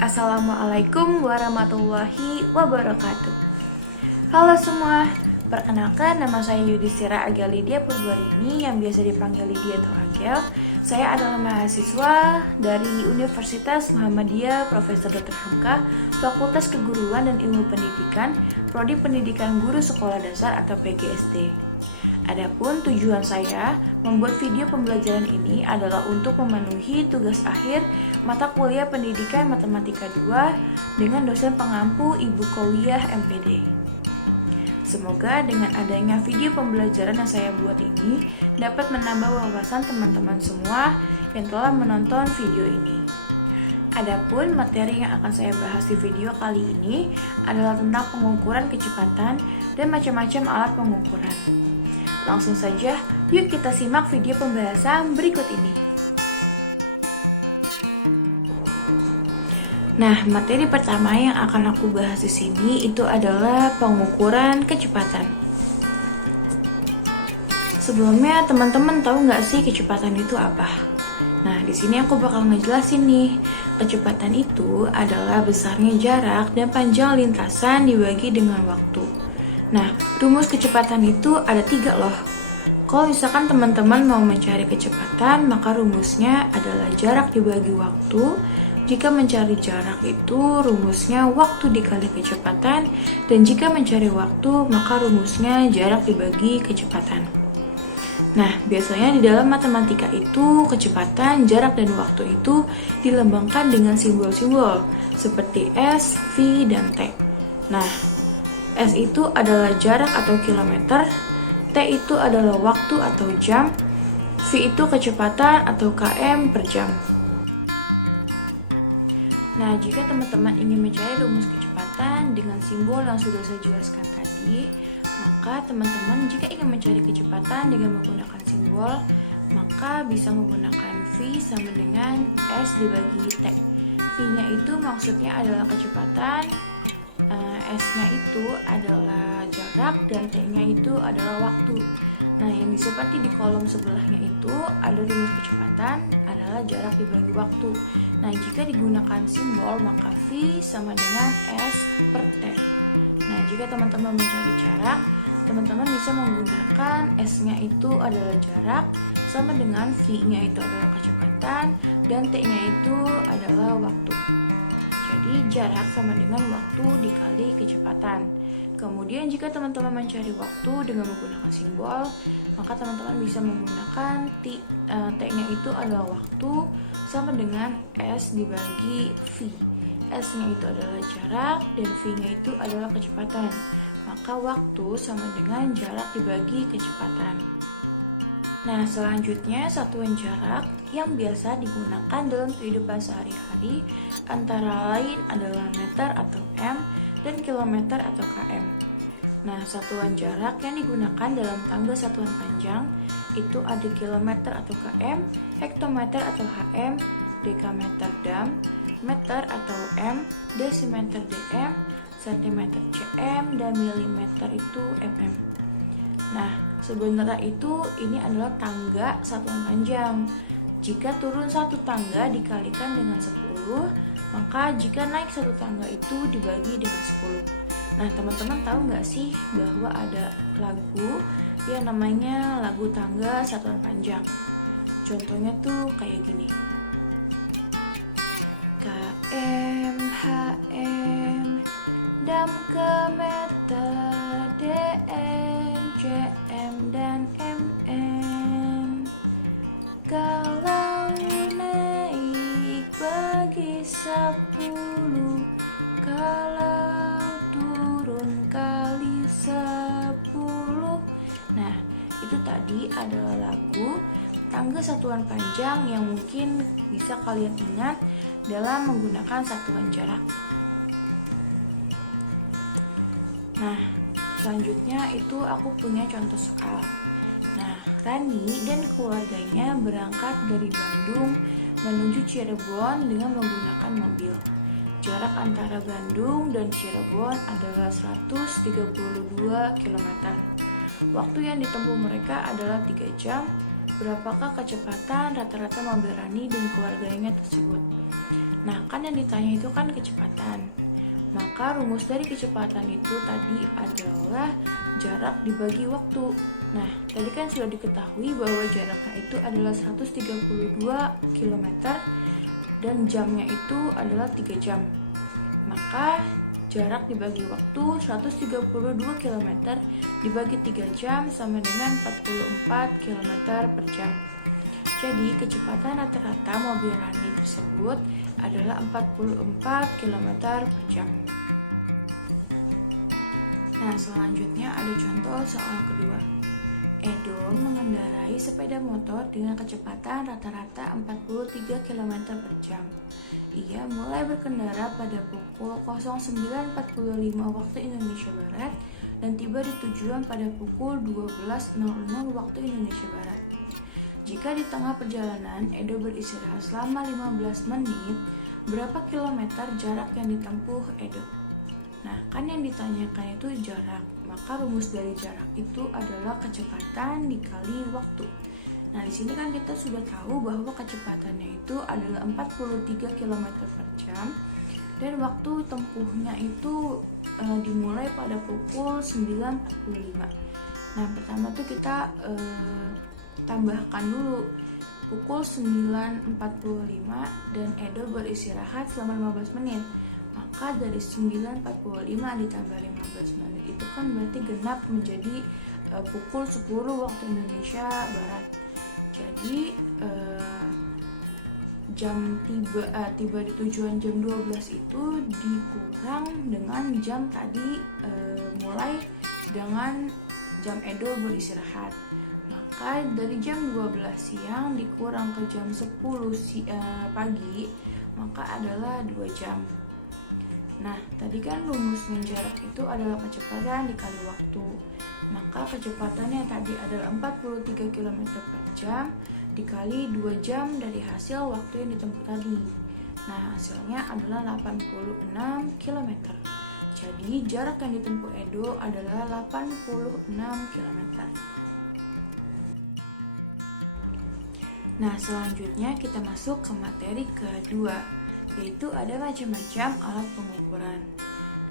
Assalamualaikum warahmatullahi wabarakatuh. Halo semua, perkenalkan nama saya Yudhistira Agel Lydia Purbarini yang biasa dipanggil Lydia atau Agel. Saya adalah mahasiswa dari Universitas Muhammadiyah Profesor Dr. Hamka, Fakultas Keguruan dan Ilmu Pendidikan, Prodi Pendidikan Guru Sekolah Dasar atau PGSD. Adapun tujuan saya membuat video pembelajaran ini adalah untuk memenuhi tugas akhir mata kuliah Pendidikan Matematika 2 dengan dosen pengampu Ibu Qawiyah MPD. Semoga dengan adanya video pembelajaran yang saya buat ini dapat menambah wawasan teman-teman semua yang telah menonton video ini. Adapun materi yang akan saya bahas di video kali ini adalah tentang pengukuran kecepatan dan macam-macam alat pengukuran. Langsung saja, yuk kita simak video pembahasan berikut ini. Nah, materi pertama yang akan aku bahas di sini itu adalah pengukuran kecepatan. Sebelumnya, teman-teman tahu nggak sih kecepatan itu apa? Nah, di sini aku bakal ngejelasin nih. Kecepatan itu adalah besarnya jarak dan panjang lintasan dibagi dengan waktu. Nah, rumus kecepatan itu ada 3 loh. Kalau misalkan teman-teman mau mencari kecepatan, maka rumusnya adalah jarak dibagi waktu. Jika mencari jarak itu rumusnya waktu dikali kecepatan, dan jika mencari waktu, maka rumusnya jarak dibagi kecepatan. Nah, biasanya di dalam matematika itu, kecepatan, jarak, dan waktu itu dilambangkan dengan simbol-simbol seperti S, V, dan T. Nah, S itu adalah jarak atau kilometer, T itu adalah waktu atau jam, V itu kecepatan atau km per jam. Nah, jika teman-teman ingin mencari rumus kecepatan dengan simbol yang sudah saya jelaskan tadi, maka teman-teman jika ingin mencari kecepatan dengan menggunakan simbol, maka bisa menggunakan V sama dengan S dibagi T. V-nya itu maksudnya adalah kecepatan, S-nya itu adalah jarak, dan T-nya itu adalah waktu. Nah, yang seperti di kolom sebelahnya itu ada rumus kecepatan adalah jarak dibagi waktu. Nah, jika digunakan simbol maka V sama dengan S per T. Nah, jika teman-teman mencari jarak, teman-teman bisa menggunakan S-nya itu adalah jarak sama dengan V-nya itu adalah kecepatan dan T-nya itu adalah waktu. Jadi jarak sama dengan waktu dikali kecepatan. Kemudian jika teman-teman mencari waktu dengan menggunakan simbol, maka teman-teman bisa menggunakan T-nya itu adalah waktu sama dengan S dibagi V. S-nya itu adalah jarak dan V-nya itu adalah kecepatan. Maka waktu sama dengan jarak dibagi kecepatan. Nah, selanjutnya satuan jarak yang biasa digunakan dalam kehidupan sehari-hari antara lain adalah meter atau m dan kilometer atau km. Nah, satuan jarak yang digunakan dalam tangga satuan panjang itu ada kilometer atau km, hektometer atau hm, dekameter dam, meter atau m, desimeter dm, sentimeter cm, dan milimeter itu mm. Nah, sebenarnya itu ini adalah tangga satuan panjang. Jika turun satu tangga dikalikan dengan 10, maka jika naik satu tangga itu dibagi dengan 10. Nah, teman-teman tahu nggak sih bahwa ada lagu yang namanya lagu tangga satuan panjang. Contohnya tuh kayak gini. KM, HM, dam ke meter, DM, CM, dan MM. Kalau naik bagi 10, kalau turun kali 10. Nah, itu tadi adalah lagu tangga satuan panjang yang mungkin bisa kalian ingat dalam menggunakan satuan jarak. Nah, selanjutnya itu aku punya contoh soal. Nah, Rani dan keluarganya berangkat dari Bandung menuju Cirebon dengan menggunakan mobil. Jarak antara Bandung dan Cirebon adalah 132 km. Waktu yang ditempuh mereka adalah 3 jam. Berapakah kecepatan rata-rata mobil Rani dan keluarganya tersebut? Nah, kan yang ditanya itu kan kecepatan. Maka rumus dari kecepatan itu tadi adalah jarak dibagi waktu. Nah, tadi kan sudah diketahui bahwa jaraknya itu adalah 132 km dan jamnya itu adalah 3 jam. Maka jarak dibagi waktu 132 km dibagi 3 jam sama dengan 44 km per jam. Jadi kecepatan rata-rata mobil Rani tersebut adalah 44 km per jam. Nah, selanjutnya ada contoh soal kedua. Edo mengendarai sepeda motor dengan kecepatan rata-rata 43 km per jam. Ia mulai berkendara pada pukul 09.45 waktu Indonesia Barat dan tiba di tujuan pada pukul 12.00 waktu Indonesia Barat. Jika di tengah perjalanan Edo beristirahat selama 15 menit, berapa kilometer jarak yang ditempuh Edo? Nah, kan yang ditanyakan itu jarak, maka rumus dari jarak itu adalah kecepatan dikali waktu. Nah, di sini kan kita sudah tahu bahwa kecepatannya itu adalah 43 km per jam dan waktu tempuhnya itu dimulai pada pukul 9.45. Nah, pertama tuh kita tambahkan dulu pukul 9.45 dan Edo beristirahat selama 15 menit. Maka dari 9.45 ditambah 15 menit itu kan berarti genap menjadi pukul 10 waktu Indonesia Barat. Jadi tiba di tujuan jam 12 itu dikurang dengan jam tadi mulai dengan jam Edo beristirahat. Maka dari jam 12 siang dikurang ke jam 10 pagi, maka adalah 2 jam. Nah, tadi kan rumusnya jarak itu adalah kecepatan dikali waktu. Maka kecepatannya tadi adalah 43 km per jam dikali 2 jam dari hasil waktu yang ditempuh tadi. Nah, hasilnya adalah 86 km. Jadi, jarak yang ditempuh Edo adalah 86 km. Nah, selanjutnya kita masuk ke materi kedua, yaitu ada macam-macam alat pengukuran.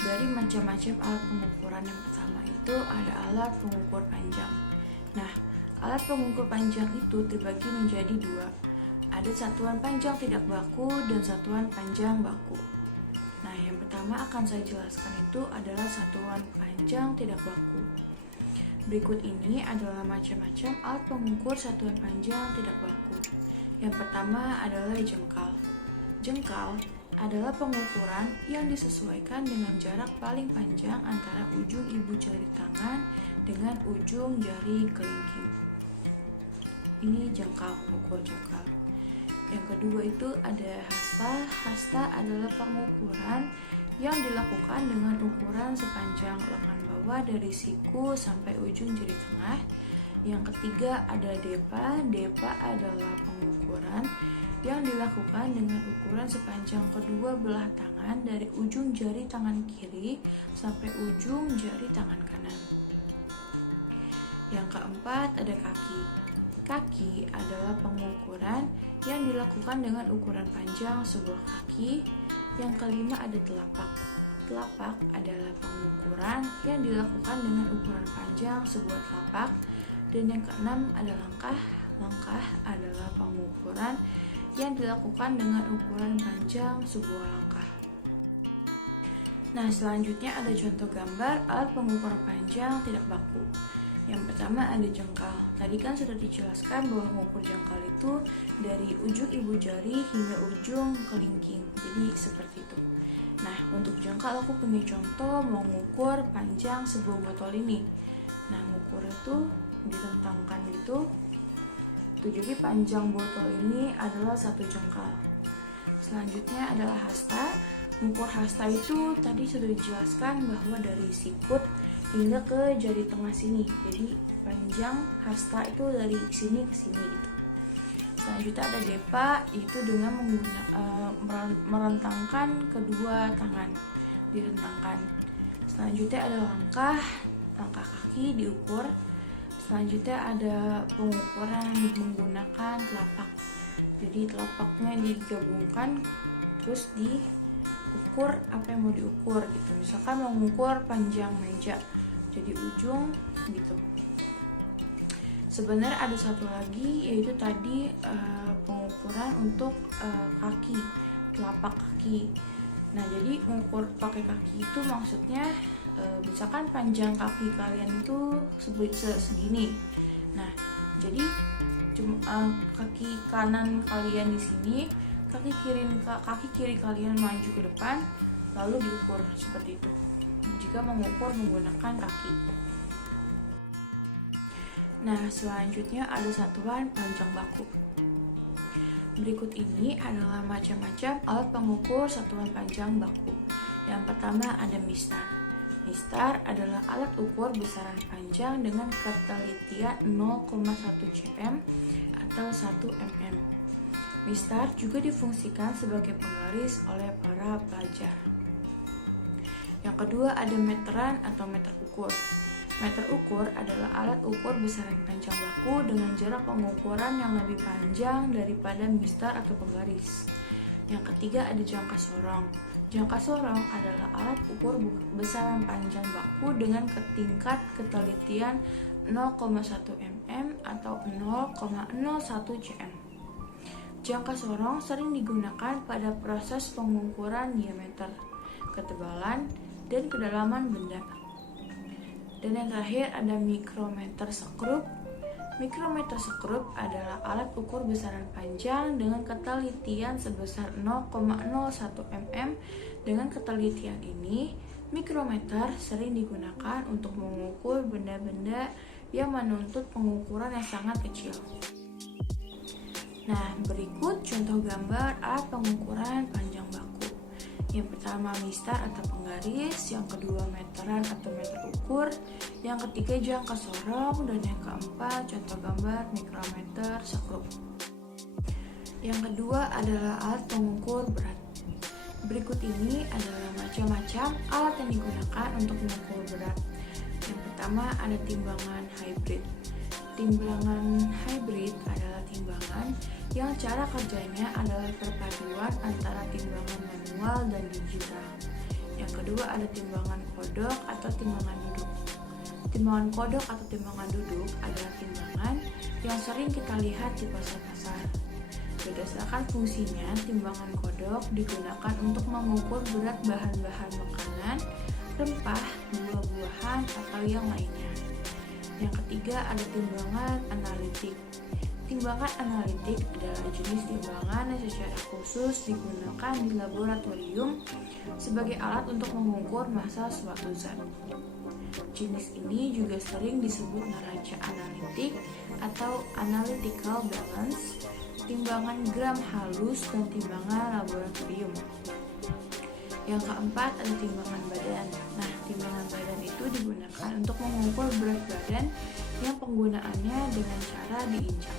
Dari macam-macam alat pengukuran yang pertama itu ada alat pengukur panjang. Nah, alat pengukur panjang itu terbagi menjadi dua. Ada satuan panjang tidak baku dan satuan panjang baku. Nah, yang pertama akan saya jelaskan itu adalah satuan panjang tidak baku. Berikut ini adalah macam-macam alat pengukur satuan panjang tidak baku. Yang pertama adalah jengkal. Jengkal adalah pengukuran yang disesuaikan dengan jarak paling panjang antara ujung ibu jari tangan dengan ujung jari kelingking. Ini jengkal, pengukur jengkal. Yang kedua itu ada hasta. Hasta adalah pengukuran yang dilakukan dengan ukuran sepanjang lengan bawah dari siku sampai ujung jari tengah. Yang ketiga ada depa. Depa adalah pengukuran yang dilakukan dengan ukuran sepanjang kedua belah tangan dari ujung jari tangan kiri sampai ujung jari tangan kanan. Yang keempat ada kaki. Kaki adalah pengukuran yang dilakukan dengan ukuran panjang sebuah kaki. Yang kelima ada telapak. Telapak adalah pengukuran yang dilakukan dengan ukuran panjang sebuah telapak. Dan yang keenam ada langkah. Langkah adalah pengukuran yang dilakukan dengan ukuran panjang sebuah langkah. Nah, selanjutnya ada contoh gambar alat pengukuran panjang tidak baku. Yang pertama ada jengkal. Tadi kan sudah dijelaskan bahwa mengukur jengkal itu dari ujung ibu jari hingga ujung kelingking. Jadi seperti itu. Nah, untuk jengkal aku punya contoh mengukur panjang sebuah botol ini. Nah, mengukur itu direntangkan itu. Jadi panjang botol ini adalah 1 jengkal. Selanjutnya adalah hasta. Mengukur hasta itu tadi sudah dijelaskan bahwa dari sikut hingga ke jari tengah sini. Jadi panjang hasta itu dari sini ke sini gitu. Selanjutnya ada depa, itu dengan merentangkan kedua tangan, direntangkan. Selanjutnya ada langkah. Langkah kaki diukur. Selanjutnya ada pengukuran menggunakan telapak. Jadi telapaknya digabungkan terus diukur apa yang mau diukur gitu. Misalkan mau mengukur panjang meja, jadi ujung gitu. Sebenarnya ada satu lagi, yaitu tadi pengukuran untuk kaki, telapak kaki. Nah, jadi mengukur pakai kaki itu maksudnya misalkan panjang kaki kalian itu segini. Nah, jadi kaki kanan kalian di sini, kaki kiri kalian maju ke depan, lalu diukur seperti itu. Jika mengukur menggunakan kaki. Nah, selanjutnya ada satuan panjang baku. Berikut ini adalah macam-macam alat pengukur satuan panjang baku. Yang pertama ada mistar. Mistar adalah alat ukur besaran panjang dengan ketelitian 0,1 cm atau 1 mm. Mistar juga difungsikan sebagai penggaris oleh para pelajar. Yang kedua ada meteran atau meter ukur. Meter ukur adalah alat ukur besaran panjang baku dengan jarak pengukuran yang lebih panjang daripada mistar atau penggaris. Yang ketiga ada jangka sorong. Jangka sorong adalah alat ukur besaran panjang baku dengan tingkat ketelitian 0,1 mm atau 0,01 cm. Jangka sorong sering digunakan pada proses pengukuran diameter, ketebalan, dan kedalaman benda. Dan yang terakhir ada mikrometer sekrup. Mikrometer sekrup adalah alat ukur besaran panjang dengan ketelitian sebesar 0,01 mm. Dengan ketelitian ini, mikrometer sering digunakan untuk mengukur benda-benda yang menuntut pengukuran yang sangat kecil. Nah, berikut contoh gambar alat pengukuran panjang baku. Yang pertama mistar atau penggaris, yang kedua meteran atau meter ukur, yang ketiga jangka sorong, dan yang keempat contoh gambar mikrometer sekrup. Yang kedua adalah alat pengukur berat. Berikut ini adalah macam-macam alat yang digunakan untuk mengukur berat. Yang pertama ada timbangan hybrid. Timbangan hybrid adalah timbangan yang cara kerjanya adalah perpaduan antara timbangan manual dan digital. Yang kedua ada timbangan kodok atau timbangan duduk. Timbangan kodok atau timbangan duduk adalah timbangan yang sering kita lihat di pasar-pasar. Berdasarkan fungsinya, timbangan kodok digunakan untuk mengukur berat bahan-bahan makanan, rempah, buah-buahan, atau yang lainnya. Yang ketiga ada timbangan analitik. Timbangan analitik adalah jenis timbangan yang secara khusus digunakan di laboratorium sebagai alat untuk mengukur massa suatu zat. Jenis ini juga sering disebut neraca analitik atau analytical balance, timbangan gram halus, dan timbangan laboratorium. Yang keempat ada timbangan badan. Nah, timbangan badan itu digunakan untuk mengukur berat badan yang penggunaannya dengan cara diinjak.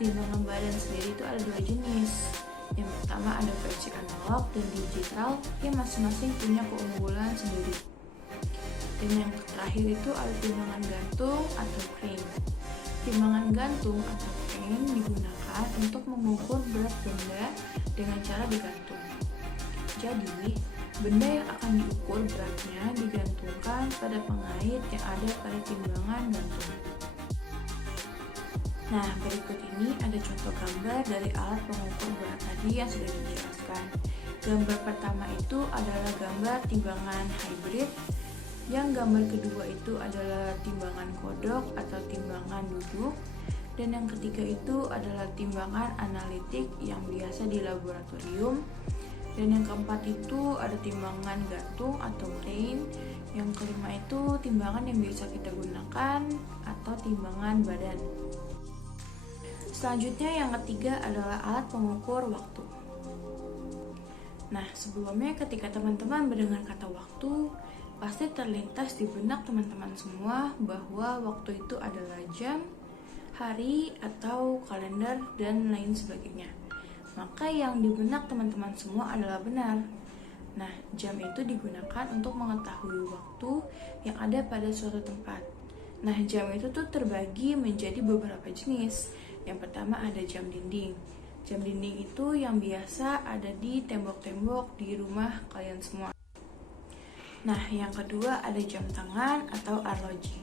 Timbangan badan sendiri itu ada dua jenis. Yang pertama ada versi analog dan digital yang masing-masing punya keunggulan sendiri. Dan yang terakhir itu ada timbangan gantung atau crane. Timbangan gantung atau crane digunakan untuk mengukur berat benda dengan cara digantung. Jadi, benda yang akan diukur beratnya digantungkan pada pengait yang ada pada timbangan gantung. Nah, berikut ini ada contoh gambar dari alat pengukur berat tadi yang sudah dijelaskan. Gambar pertama itu adalah gambar timbangan hybrid. Yang gambar kedua itu adalah timbangan kodok atau timbangan duduk. Dan yang ketiga itu adalah timbangan analitik yang biasa di laboratorium. Dan yang keempat itu ada timbangan gantung atau crane. Yang kelima itu timbangan yang biasa kita gunakan atau timbangan badan. Selanjutnya yang ketiga adalah alat pengukur waktu. Nah, sebelumnya ketika teman-teman mendengar kata waktu, pasti terlintas di benak teman-teman semua bahwa waktu itu adalah jam, hari, atau kalender, dan lain sebagainya. Maka yang di benak teman-teman semua adalah benar. Nah, jam itu digunakan untuk mengetahui waktu yang ada pada suatu tempat. Nah, jam itu tuh terbagi menjadi beberapa jenis. Yang pertama ada jam dinding. Jam dinding itu yang biasa ada di tembok-tembok di rumah kalian semua. Nah, yang kedua ada jam tangan atau arloji.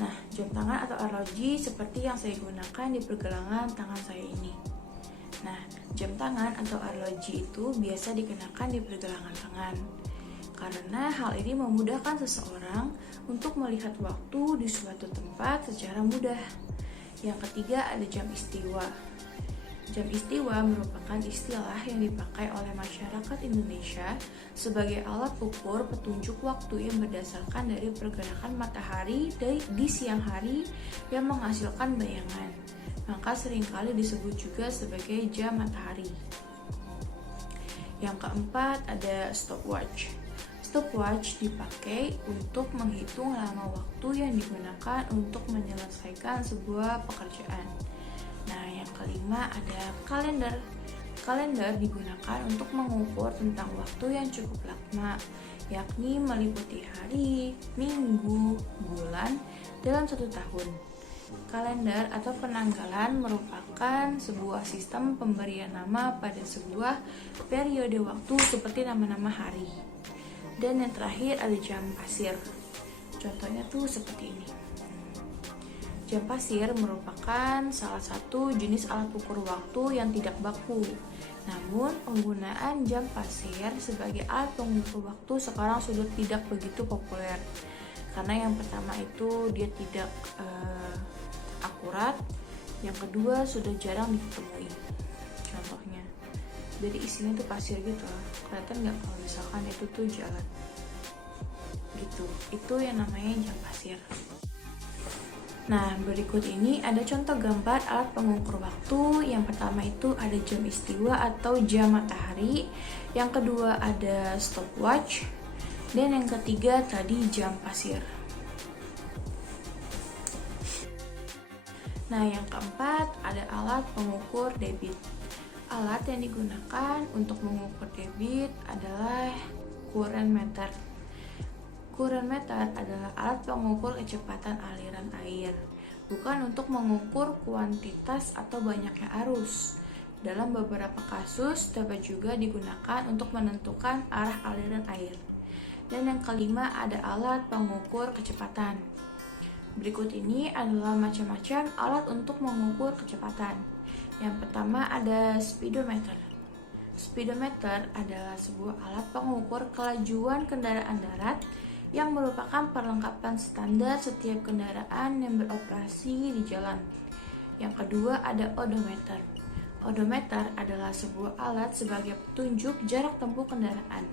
Nah, jam tangan atau arloji seperti yang saya gunakan di pergelangan tangan saya ini. Nah, jam tangan atau arloji itu biasa dikenakan di pergelangan tangan karena hal ini memudahkan seseorang untuk melihat waktu di suatu tempat secara mudah. Yang ketiga ada jam istiwa. Jam istiwa merupakan istilah yang dipakai oleh masyarakat Indonesia sebagai alat ukur petunjuk waktu yang berdasarkan dari pergerakan matahari di siang hari yang menghasilkan bayangan. Maka seringkali disebut juga sebagai jam matahari. Yang keempat ada stopwatch. Stopwatch dipakai untuk menghitung lama waktu yang digunakan untuk menyelesaikan sebuah pekerjaan. Nah, yang kelima ada kalender. Kalender digunakan untuk mengukur tentang waktu yang cukup lama, yakni meliputi hari, minggu, bulan dalam satu tahun. Kalender atau penanggalan merupakan sebuah sistem pemberian nama pada sebuah periode waktu seperti nama-nama hari. Dan yang terakhir ada jam pasir. Contohnya tuh seperti ini. Jam pasir merupakan salah satu jenis alat ukur waktu yang tidak baku. Namun penggunaan jam pasir sebagai alat pengukur waktu sekarang sudah tidak begitu populer. Karena yang pertama itu dia tidak akurat, yang kedua sudah jarang ditemui. Contohnya, jadi isinya tuh pasir gitu, kelihatan nggak kalau misalkan itu tuh jalan gitu. Itu yang namanya jam pasir. Nah, berikut ini ada contoh gambar alat pengukur waktu. Yang pertama itu ada jam istiwa atau jam matahari, yang kedua ada stopwatch, dan yang ketiga tadi jam pasir. Nah, yang keempat ada alat pengukur debit. Alat yang digunakan untuk mengukur debit adalah current meter. Current meter adalah alat pengukur kecepatan aliran air, bukan untuk mengukur kuantitas atau banyaknya arus. Dalam beberapa kasus dapat juga digunakan untuk menentukan arah aliran air. Dan yang kelima ada alat pengukur kecepatan. Berikut ini adalah macam-macam alat untuk mengukur kecepatan. Yang pertama ada speedometer. Speedometer adalah sebuah alat pengukur kelajuan kendaraan darat yang merupakan perlengkapan standar setiap kendaraan yang beroperasi di jalan. Yang kedua ada odometer. Odometer adalah sebuah alat sebagai petunjuk jarak tempuh kendaraan.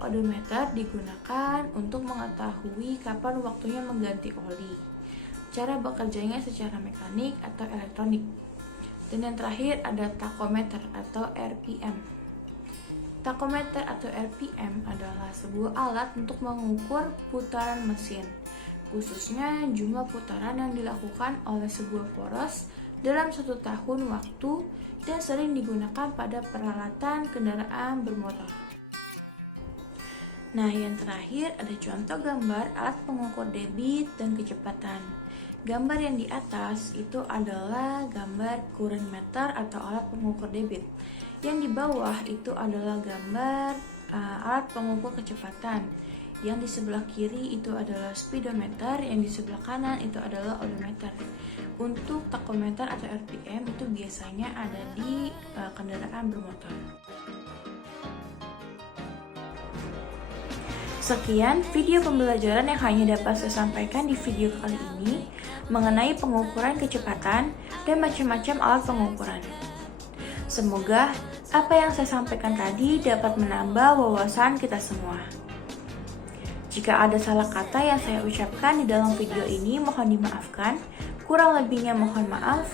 Odometer digunakan untuk mengetahui kapan waktunya mengganti oli. Cara bekerjanya secara mekanik atau elektronik. Dan yang terakhir ada tachometer atau RPM. Tachometer atau RPM adalah sebuah alat untuk mengukur putaran mesin, khususnya jumlah putaran yang dilakukan oleh sebuah poros dalam satu tahun waktu dan sering digunakan pada peralatan kendaraan bermotor. Nah, yang terakhir ada contoh gambar alat pengukur debit dan kecepatan. Gambar yang di atas itu adalah gambar current meter atau alat pengukur debit. Yang di bawah itu adalah gambar alat pengukur kecepatan. Yang di sebelah kiri itu adalah speedometer, yang di sebelah kanan itu adalah odometer. Untuk tachometer atau RPM itu biasanya ada di kendaraan bermotor. Sekian video pembelajaran yang hanya dapat saya sampaikan di video kali ini mengenai pengukuran kecepatan dan macam-macam alat pengukuran. Semoga apa yang saya sampaikan tadi dapat menambah wawasan kita semua. Jika ada salah kata yang saya ucapkan di dalam video ini, mohon dimaafkan. Kurang lebihnya mohon maaf.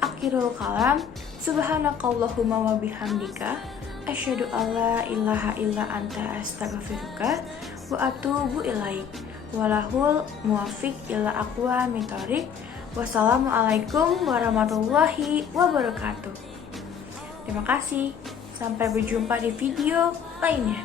Akhirul kalam. Subhanakallahumma wa bihamdika. Asyhadu alla ilaha illa anta astaghfiruka wa atubu ilaik. Walahul muwafiq ila aqwa mitorik. Wassalamualaikum warahmatullahi wabarakatuh. Terima kasih. Sampai berjumpa di video lainnya.